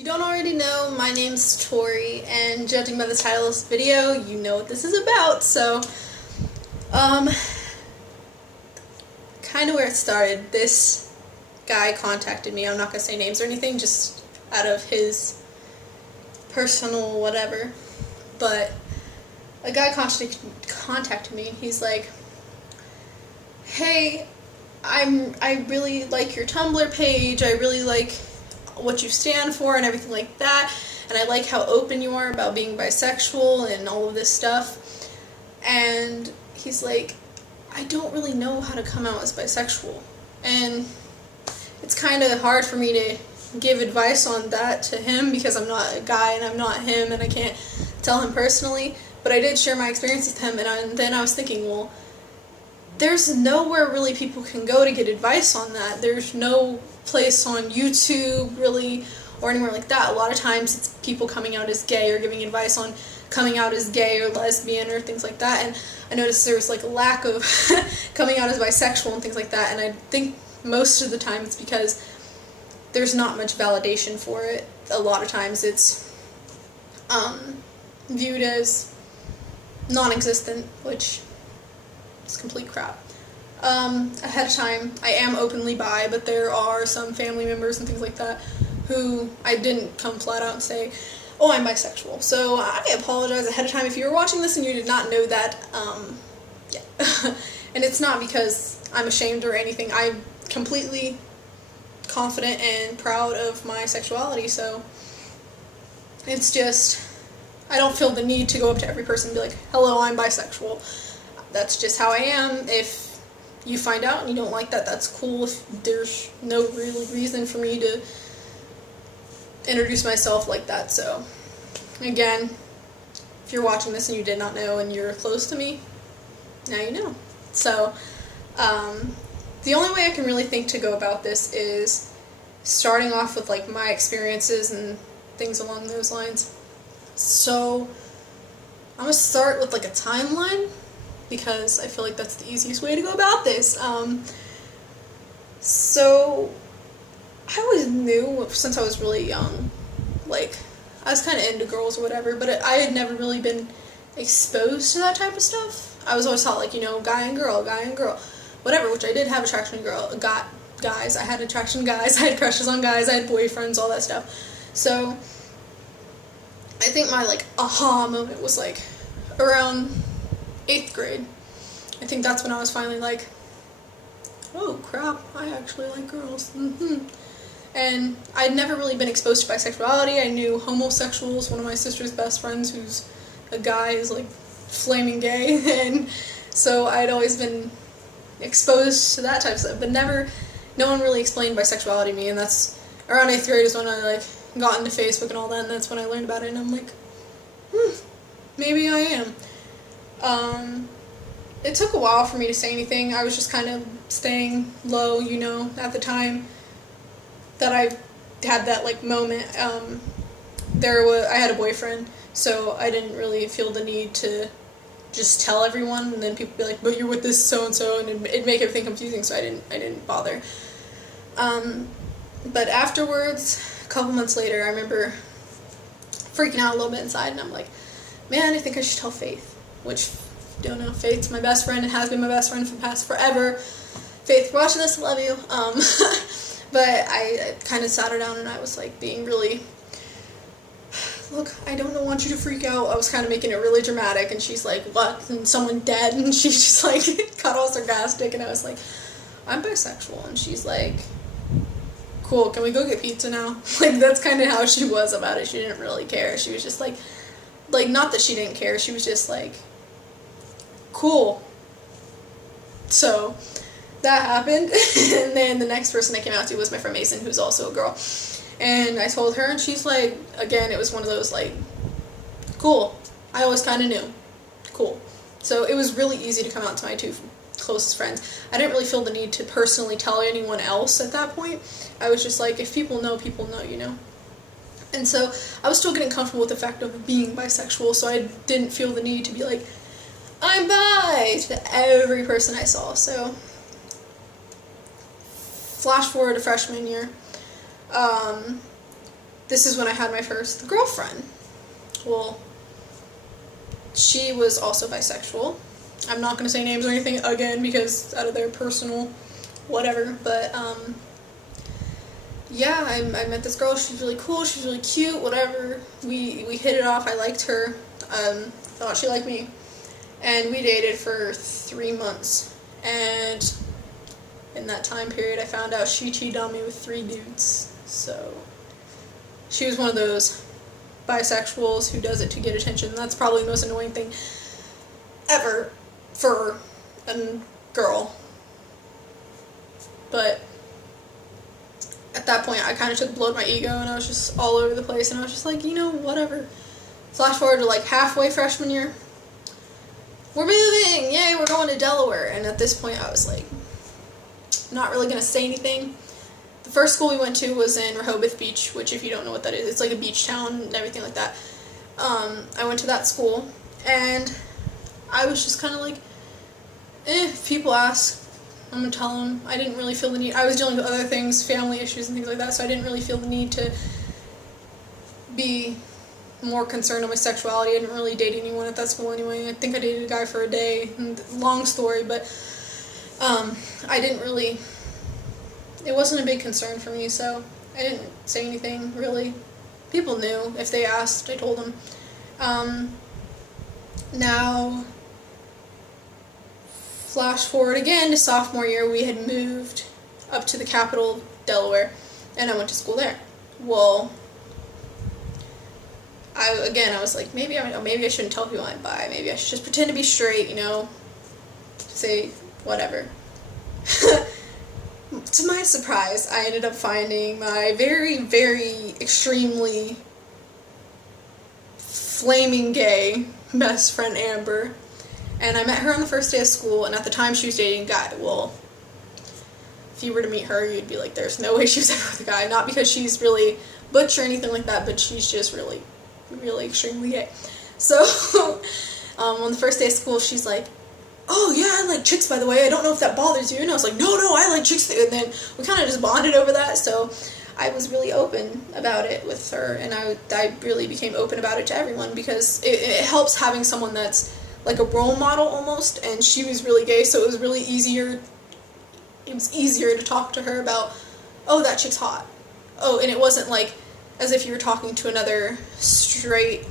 you don't already know, my name's Tori, and judging by the title of this video, you know what this is about, so, kind of where it started, this guy contacted me. I'm not gonna say names or anything, just out of his personal whatever, but a guy contacted me. He's like, hey, I really like your Tumblr page, I really like what you stand for and everything like that, and I like how open you are about being bisexual and all of this stuff. And he's like, I don't really know how to come out as bisexual, and it's kind of hard for me to give advice on that to him because I'm not a guy and I'm not him and I can't tell him personally, but I did share my experience with him. And then I was thinking, well, there's nowhere really people can go to get advice on that. There's no place on YouTube really or anywhere like that. A lot of times it's people coming out as gay or giving advice on coming out as gay or lesbian or things like that, and I noticed there's like a lack of coming out as bisexual and things like that, and I think most of the time it's because there's not much validation for it. A lot of times it's viewed as non-existent, which is complete crap. Ahead of time, I am openly bi, but there are some family members and things like that who I didn't come flat out and say, oh, I'm bisexual. So I apologize ahead of time if you were watching this and you did not know that. Yeah. And it's not because I'm ashamed or anything. I'm completely confident and proud of my sexuality, so it's just, I don't feel the need to go up to every person and be like, hello, I'm bisexual. That's just how I am. If you find out and you don't like that, that's cool. If there's no real reason for me to introduce myself like that. So again, if you're watching this and you did not know and you're close to me, now you know. So the only way I can really think to go about this is starting off with like my experiences and things along those lines. So I'm gonna start with like a timeline because I feel like that's the easiest way to go about this. So I always knew since I was really young, like, I was kind of into girls or whatever, but I had never really been exposed to that type of stuff. I was always taught, like, you know, guy and girl, whatever, which I did have attraction to guys. I had attraction to guys, I had crushes on guys, I had boyfriends, all that stuff. So I think my, like, aha moment was, like, around 8th grade. I think that's when I was finally like, oh crap, I actually like girls. And I'd never really been exposed to bisexuality. I knew homosexuals. One of my sister's best friends, who's a guy, is like flaming gay, and so I'd always been exposed to that type of stuff, but no one really explained bisexuality to me. And that's around 8th grade is when I like got into Facebook and all that, and that's when I learned about it, and I'm like, maybe I am. It took a while for me to say anything. I was just kind of staying low, you know, at the time that I had that, like, moment. I had a boyfriend, so I didn't really feel the need to just tell everyone, and then people would be like, but you're with this so-and-so, and it'd make everything confusing, so I didn't bother. But afterwards, a couple months later, I remember freaking out a little bit inside, and I'm like, man, I think I should tell Faith, which, don't know, Faith's my best friend and has been my best friend for the past forever. Faith, if you're watching this, I love you. But I kind of sat her down and I was like being really, look, I don't want you to freak out. I was kind of making it really dramatic, and she's like, what? And someone dead? And she's just like, got all sarcastic, and I was like, I'm bisexual. And she's like, cool, can we go get pizza now? Like, that's kind of how she was about it. She didn't really care. She was just like, not that she didn't care, she was just like, cool. So that happened, and then the next person I came out to was my friend Mason, who's also a girl, and I told her, and she's like, again, it was one of those, like, cool, I always kind of knew, cool. So it was really easy to come out to my two closest friends. I didn't really feel the need to personally tell anyone else at that point. I was just like, if people know, you know. And so I was still getting comfortable with the fact of being bisexual, so I didn't feel the need to be like, I'm bi, to every person I saw. So flash forward to freshman year. this is when I had my first girlfriend. Well, she was also bisexual. I'm not going to say names or anything again because out of their personal whatever, but yeah, I met this girl. She was really cool, she was really cute, whatever. We hit it off. I liked her. Thought she liked me. And we dated for 3 months. And in that time period, I found out she cheated on me with 3 dudes. So she was one of those bisexuals who does it to get attention. That's probably the most annoying thing ever for a girl. But at that point, I kind of blowed my ego, and I was just all over the place, and I was just like, whatever. Flash forward to like halfway freshman year. We're moving! Yay, we're going to Delaware. And at this point, I was like, not really going to say anything. The first school we went to was in Rehoboth Beach, which if you don't know what that is, it's like a beach town and everything like that. I went to that school, and I was just kind of like, if people ask, I'm going to tell them. I didn't really feel the need. I was dealing with other things, family issues and things like that, so I didn't really feel the need to be more concerned with my sexuality. I didn't really date anyone at that school anyway. I think I dated a guy for a day. Long story, but I didn't really... It wasn't a big concern for me, so I didn't say anything, really. People knew. If they asked, I told them. Now, flash forward again to sophomore year, we had moved up to the capital, Delaware, and I went to school there. Well, I was like, maybe I shouldn't tell people I'm bi. Maybe I should just pretend to be straight, say whatever. To my surprise, I ended up finding my very, very extremely flaming gay best friend, Amber. And I met her on the first day of school, and at the time she was dating a guy. Well, if you were to meet her, you'd be like, there's no way she was ever with a guy. Not because she's really butch or anything like that, but she's just really, really extremely gay. So, on the first day of school, she's like, oh yeah, I like chicks, by the way. I don't know if that bothers you. And I was like, no, I like chicks too. And then we kind of just bonded over that. So I was really open about it with her, and I really became open about it to everyone because it helps having someone that's like a role model almost. And she was really gay, so it was really easier. It was easier to talk to her about, oh, that chick's hot. Oh, and it wasn't like as if you were talking to another straight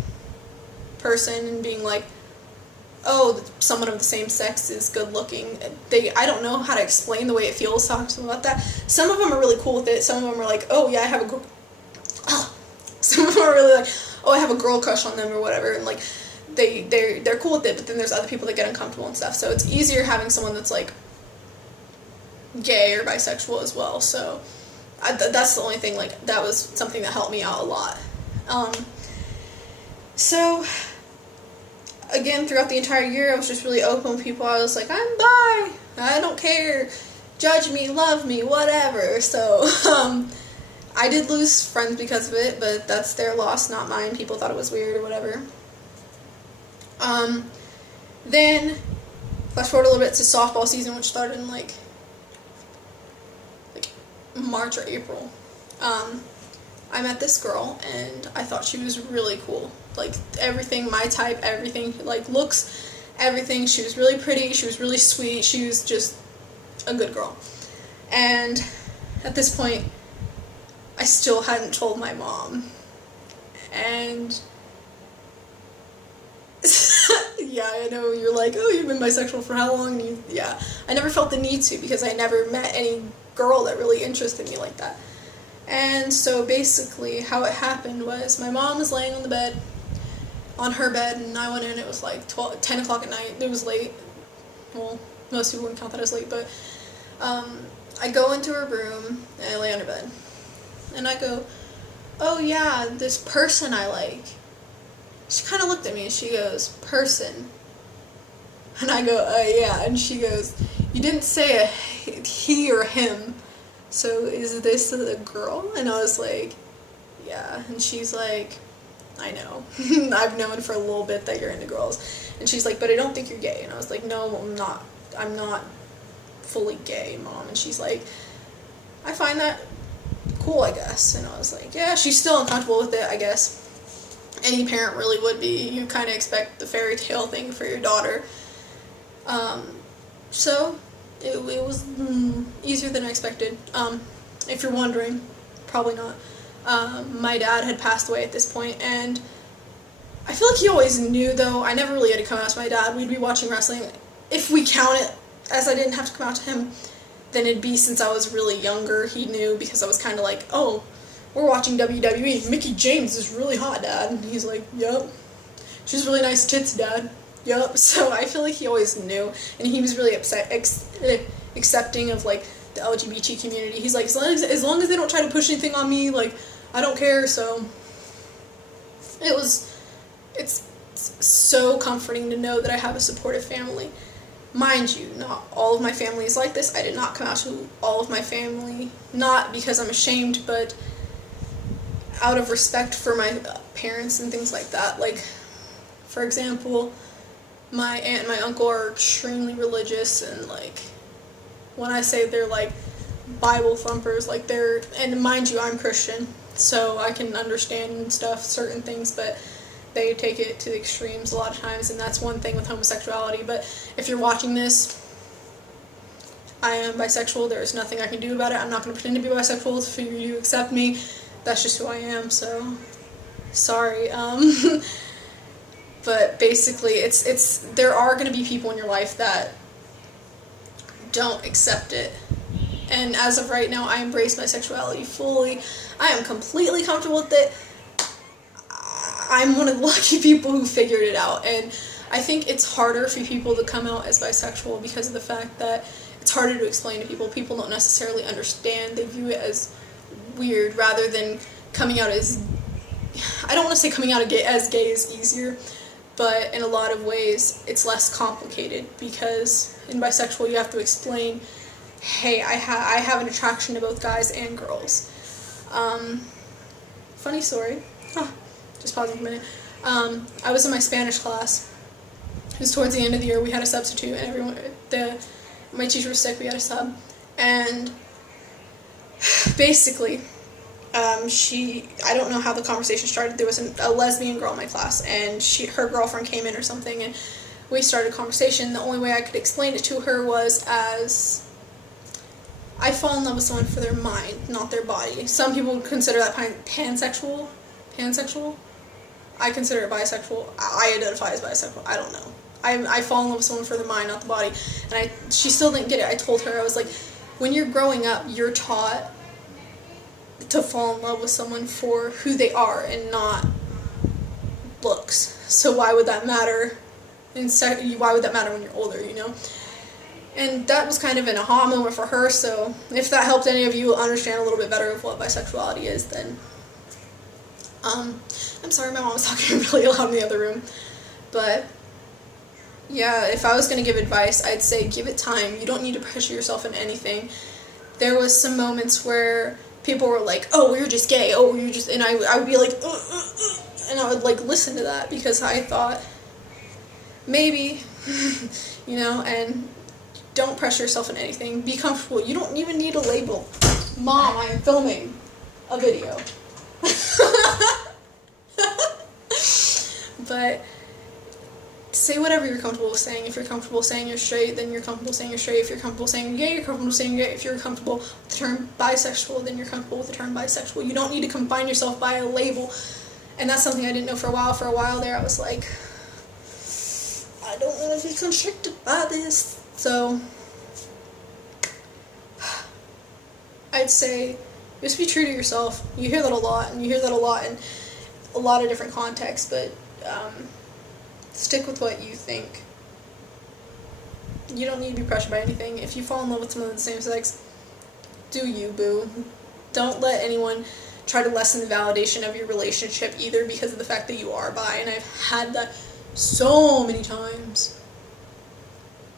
person and being like, oh, someone of the same sex is good looking. I don't know how to explain the way it feels talking to them about that. Some of them are really cool with it. Some of them are like, oh yeah, I have a girl. Oh. Some of them are really like, oh, I have a girl crush on them or whatever, and like they're cool with it. But then there's other people that get uncomfortable and stuff. So it's easier having someone that's like gay or bisexual as well. So that's the only thing. Like that was something that helped me out a lot. So. Again, throughout the entire year, I was just really open with people. I was like, I'm bi. I don't care. Judge me, love me, whatever. So, I did lose friends because of it, but that's their loss, not mine. People thought it was weird or whatever. Then, flash forward a little bit to softball season, which started in like March or April. I met this girl, and I thought she was really cool. Like, everything, my type, everything, like, looks, everything. She was really pretty, she was really sweet, she was just a good girl. And at this point, I still hadn't told my mom. And, yeah, I know, you're like, oh, you've been bisexual for how long? And yeah, I never felt the need to, because I never met any girl that really interested me like that. And so basically how it happened was my mom was laying on her bed, and I went in, it was like 10 o'clock at night. It was late. Well, most people wouldn't count that as late, but I go into her room, and I lay on her bed. And I go, oh yeah, this person I like. She kind of looked at me, and she goes, person. And I go, yeah. And she goes, you didn't say a he or him. So is this a girl? And I was like, yeah. And she's like, I know. I've known for a little bit that you're into girls. And she's like, but I don't think you're gay. And I was like, no, I'm not. I'm not fully gay, Mom. And she's like, I find that cool, I guess. And I was like, yeah, she's still uncomfortable with it, I guess. Any parent really would be. You kind of expect the fairy tale thing for your daughter. So it was easier than I expected. If you're wondering, probably not. My dad had passed away at this point, and I feel like he always knew, though. I never really had to come out to my dad. We'd be watching wrestling. If we count it as I didn't have to come out to him, then it'd be since I was really younger. He knew, because I was kind of like, oh, we're watching WWE. Mickey James is really hot, Dad. And he's like, yep. She's really nice tits, Dad. Yep. So I feel like he always knew, and he was really accepting of, like, the LGBT community. He's like, as long as they don't try to push anything on me, like, I don't care. So it's so comforting to know that I have a supportive family. Mind you, not all of my family is like this. I did not come out to all of my family, not because I'm ashamed, but out of respect for my parents and things like that. Like, for example, my aunt and my uncle are extremely religious, and, like, when I say they're, like, Bible thumpers, like, and mind you, I'm Christian, so I can understand and stuff, certain things, but they take it to the extremes a lot of times, and that's one thing with homosexuality. But if you're watching this, I am bisexual. There's nothing I can do about it. I'm not going to pretend to be bisexual for you to accept me. That's just who I am, so sorry. But basically, there are going to be people in your life that don't accept it. And as of right now, I embrace my sexuality fully. I am completely comfortable with it. I'm one of the lucky people who figured it out. And I think it's harder for people to come out as bisexual because of the fact that it's harder to explain to people. People don't necessarily understand. They view it as weird rather than coming out as... I don't want to say coming out as gay is easier, but in a lot of ways it's less complicated, because in bisexual you have to explain, hey, I have an attraction to both guys and girls. Funny story. Just pausing for a minute. I was in my Spanish class. It was towards the end of the year. We had a substitute, and my teacher was sick. We had a sub, and basically, I don't know how the conversation started. There was a lesbian girl in my class, and her girlfriend came in or something, and we started a conversation. The only way I could explain it to her was as I fall in love with someone for their mind, not their body. Some people would consider that pansexual. I consider it bisexual. I identify as bisexual. I don't know. I fall in love with someone for the mind, not the body. And she still didn't get it. I told her, I was like, when you're growing up, you're taught to fall in love with someone for who they are and not looks. So why would that matter? Why would that matter when you're older, you know? And that was kind of an aha moment for her. So if that helped any of you understand a little bit better of what bisexuality is, then I'm sorry, my mom was talking really loud in the other room. But yeah, if I was going to give advice, I'd say give it time. You don't need to pressure yourself in anything. There was some moments where people were like, oh, you're just gay, oh, you're just, and I would be like, and I would, like, listen to that, because I thought, maybe, you know, and don't pressure yourself in anything. Be comfortable. You don't even need a label. Mom, I am filming a video. But say whatever you're comfortable with saying. If you're comfortable saying you're straight, then you're comfortable saying you're straight. If you're comfortable saying you're gay, you're comfortable saying you're gay. If you're comfortable with the term bisexual, then you're comfortable with the term bisexual. You don't need to confine yourself by a label. And that's something I didn't know for a while. For a while there, I was like, I don't want to be constricted by this. So I'd say just be true to yourself. You hear that a lot, and you hear that a lot in a lot of different contexts, but stick with what you think. You don't need to be pressured by anything. If you fall in love with someone of the same sex, do you, boo. Don't let anyone try to lessen the validation of your relationship either, because of the fact that you are bi, and I've had that so many times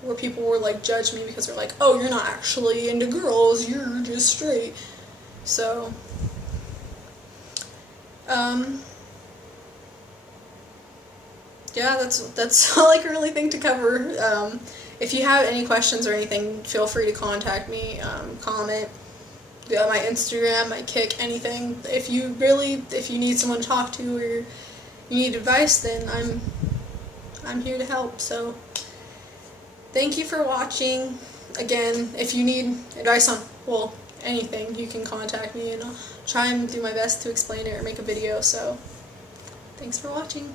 where people were like, judge me because they're like, oh, you're not actually into girls, you're just straight. So yeah, that's all I can really think to cover. If you have any questions or anything, feel free to contact me, comment, my Instagram, my Kick, anything. If you need someone to talk to or you need advice, then I'm here to help. So thank you for watching. Again, if you need advice on, well, anything, you can contact me and I'll try and do my best to explain it or make a video. So thanks for watching.